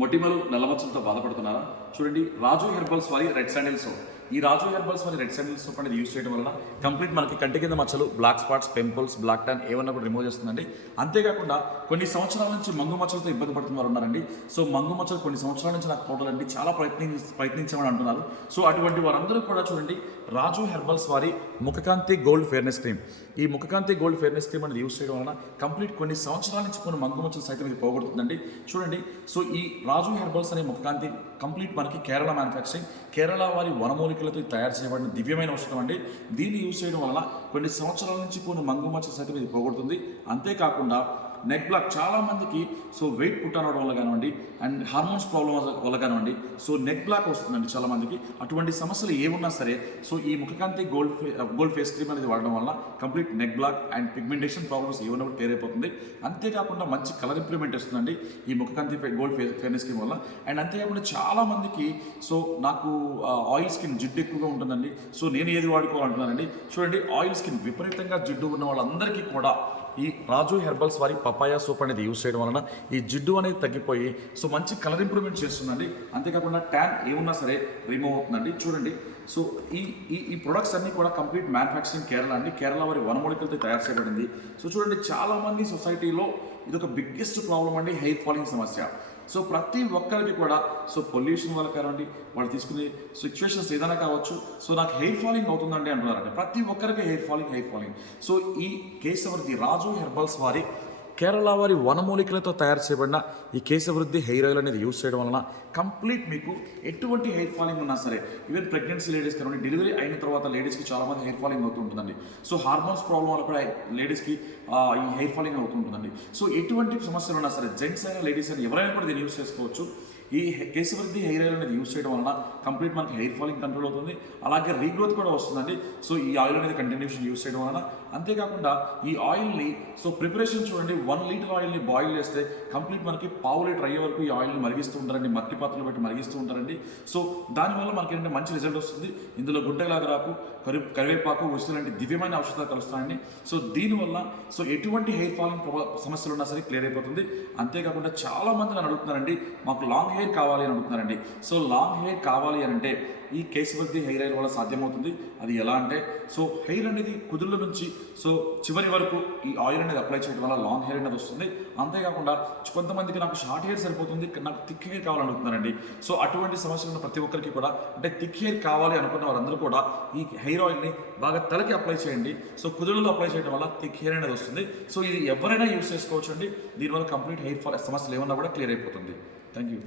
మొటిమలు నల్లమచ్చలతో బాధపడుతున్నారా? చూడండి, రాజు హెర్బల్స్ వారి రెడ్ శాండిల్ సోప్. ఈ రాజు హెర్బల్స్ వారి రెడ్ శాండిల్ సోప్ అనేది యూజ్ చేయడం వలన కంప్లీట్ మనకి కంటి కింద మచ్చలు, బ్లాక్ స్పాట్స్, పింపుల్స్, బ్లాక్ టన్ ఏమన్నా కూడా రిమూవ్ చేస్తుందండి. అంతేకాకుండా కొన్ని సంవత్సరాల నుంచి మంగు మచ్చలతో ఇబ్బంది పడుతున్న వారు ఉన్నారండి. సో మంగు మచ్చలు కొన్ని సంవత్సరాల నుంచి నాకు పోవడాలండి చాలా ప్రయత్నించామని అంటున్నారు. సో అటువంటి వారందరూ కూడా చూడండి, రాజు హెర్బల్స్ వారి ముఖకాంతి గోల్డ్ ఫెయిర్నెస్ క్రీమ్. ఈ ముఖకాంతి గోల్డ్ ఫెయిర్నెస్ క్రీమ్ అనేది యూజ్ చేయడం వలన కంప్లీట్ కొన్ని సంవత్సరాల నుంచి కొన్ని మంగు మచ్చలు సైతం ఇది పోగొడుతుందండి. చూడండి, సో ఈ రాజు హెర్బల్స్ అనే ముఖకాంతి కంప్లీట్ మనకి కేరళ మ్యానుఫ్యాక్చరింగ్, కేరళ వారి వనమూలికలతో తయారు చేయబడిన దివ్యమైన ఔషధం అండి. దీన్ని యూజ్ చేయడం వలన కొన్ని సంవత్సరాల నుంచి కొన్ని మంగు మచ్చలు సైతం ఇది పోగొడుతుంది. అంతేకాకుండా నెక్ బ్లాక్ చాలా మందికి సో వెయిట్ పుట్టనవడం వల్ల కానివ్వండి, అండ్ హార్మోన్స్ ప్రాబ్లమ్ వల్ల కానివ్వండి, సో నెక్ బ్లాక్ వస్తుందండి చాలా మందికి. అటువంటి సమస్యలు ఏమున్నా సరే సో ఈ ముఖకాంతి గోల్డ్ ఫేస్ క్రీమ్ అనేది వాడడం వల్ల complete neck black and pigmentation problems ఏమన్నా కూడా క్లియర్ అయిపోతుంది. అంతేకాకుండా మంచి కలర్ ఇంప్రూవ్మెంట్ వస్తుందండి ఈ ముఖకాంతి గోల్డ్ ఫేర్నెస్ క్రీమ్ వల్ల. అండ్ అంతేకాకుండా చాలా మందికి సో నాకు ఆయిల్ స్కిన్, జిడ్డు ఎక్కువగా ఉంటుందండి. సో నేను ఏది వాడుకోవాలంటున్నానండి. చూడండి, ఆయిల్ స్కిన్ విపరీతంగా జిడ్డు ఉన్న వాళ్ళందరికీ కూడా ఈ రాజు హెర్బల్స్ వారి పపాయా సోప్ అనేది యూజ్ చేయడం వలన ఈ జిడ్డు అనేది తగ్గిపోయి సో మంచి కలర్ ఇంప్రూవ్మెంట్ చేస్తుందండి. అంతేకాకుండా ట్యాన్ ఏమున్నా సరే రిమూవ్ అవుతుందండి. చూడండి, సో ఈ ప్రొడక్ట్స్ అన్నీ కూడా కంప్లీట్ మ్యానుఫ్యాక్చరింగ్ కేరళ అండి. కేరళ వారి వనమూలికలతో తయారు చేయబడింది. సో చూడండి, చాలామంది సొసైటీలో ఇదొక బిగ్గెస్ట్ ప్రాబ్లం అండి, హెయిర్ ఫాలింగ్ సమస్య. సో ప్రతి ఒక్కరికి కూడా సో పొల్యూషన్ వల్ల కానివ్వండి, వాళ్ళు తీసుకునే సిచ్యువేషన్స్ ఏదైనా కావచ్చు, సో నాకు హెయిర్ ఫాలింగ్ అవుతుందండి అంటున్నారండి. ప్రతి ఒక్కరికి హెయిర్ ఫాలింగ్. సో ఈ కేశవృద్ధి రాజు హెర్బల్స్ వారి కేరళ వారి వనమూలికలతో తయారు చేయబడిన ఈ కేశవృద్ధి హెయిర్ ఆయిల్ అనేది యూజ్ చేయడం వలన కంప్లీట్ మీకు ఎటువంటి హెయిర్ ఫాలింగ్ ఉన్నా సరే, ఈవెన్ ప్రెగ్నెన్సీ లేడీస్ కానివ్వండి, డెలివరీ అయిన తర్వాత లేడీస్కి చాలామంది హెయిర్ ఫాలింగ్ అవుతుంటుందండి. సో హార్మోన్స్ ప్రాబ్లం వల్ల కూడా లేడీస్కి ఈ హెయిర్ ఫాలింగ్ అవుతుంటుందండి. సో ఎటువంటి సమస్యలు ఉన్నా సరే, జెంట్స్ అయినా లేడీస్ అయినా ఎవరైనా కూడా దీన్ని యూజ్ చేసుకోవచ్చు. ఈ కేశవృద్ధి హెయిర్ ఆయిల్ అనేది యూజ్ చేయడం వలన కంప్లీట్ మనకి హెయిర్ ఫాలింగ్ కంట్రోల్ అవుతుంది, అలాగే రీగ్రోత్ కూడా వస్తుందండి. సో ఈ ఆయిల్ అనేది కంటిన్యూషన్ యూజ్ చేయడం వలన. అంతేకాకుండా ఈ ఆయిల్ని సో ప్రిపరేషన్ చూడండి, 1 లీటర్ ఆయిల్ని బాయిల్ చేస్తే కంప్లీట్ మనకి పావు లీటర్ అయ్యే వరకు ఈ ఆయిల్ని మరిగిస్తూ ఉంటారండి, మట్టి పాత్రలు పెట్టి మరిగిస్తూ ఉంటారండి. సో దానివల్ల మనకి ఏంటంటే మంచి రిజల్ట్ వస్తుంది. ఇందులో గుంటెలాగరాకు, కరివేపాకు, ఉసిరి లాంటి దివ్యమైన ఔషధాలు కలుస్తాయండి. సో దీనివల్ల సో ఎటువంటి హెయిర్ ఫాలింగ్ సమస్యలు ఉన్నా సరే క్లియర్ అయిపోతుంది. అంతేకాకుండా చాలామంది నన్ను అడుగుతున్నారండి, మాకు లాంగ్ హెయిర్ కావాలి అని అడుగుతున్నారండి. సో లాంగ్ హెయిర్ కావాలి అని అంటే ఈ కేశవృద్ధి హెయిర్ ఆయిల్ వల్ల సాధ్యమవుతుంది. అది ఎలా అంటే, సో హెయిర్ అనేది కుదుళ్ళ నుంచి సో చివరి వరకు ఈ ఆయిల్ అనేది అప్లై చేయడం వల్ల లాంగ్ హెయిర్ అనేది వస్తుంది. అంతేకాకుండా కొంతమందికి నాకు షార్ట్ హెయిర్ సరిపోతుంది, నాకు థిక్ హెయిర్ కావాలనుకుంటున్నారండి. సో అటువంటి సమస్యలు ఉన్న ప్రతి ఒక్కరికి కూడా, అంటే థిక్ హెయిర్ కావాలి అనుకున్న వారందరూ కూడా ఈ హెయిర్ ఆయిల్ని బాగా తలకి అప్లై చేయండి. సో కుదుళ్ళలో అప్లై చేయడం వల్ల థిక్ హెయిర్ అనేది వస్తుంది. సో ఇది ఎవరైనా యూజ్ చేసుకోవచ్చు అండి. దీనివల్ల కంప్లీట్ హెయిర్ ఫాల్ సమస్యలు ఏమన్నా కూడా క్లియర్ అయిపోతుంది. Thank you.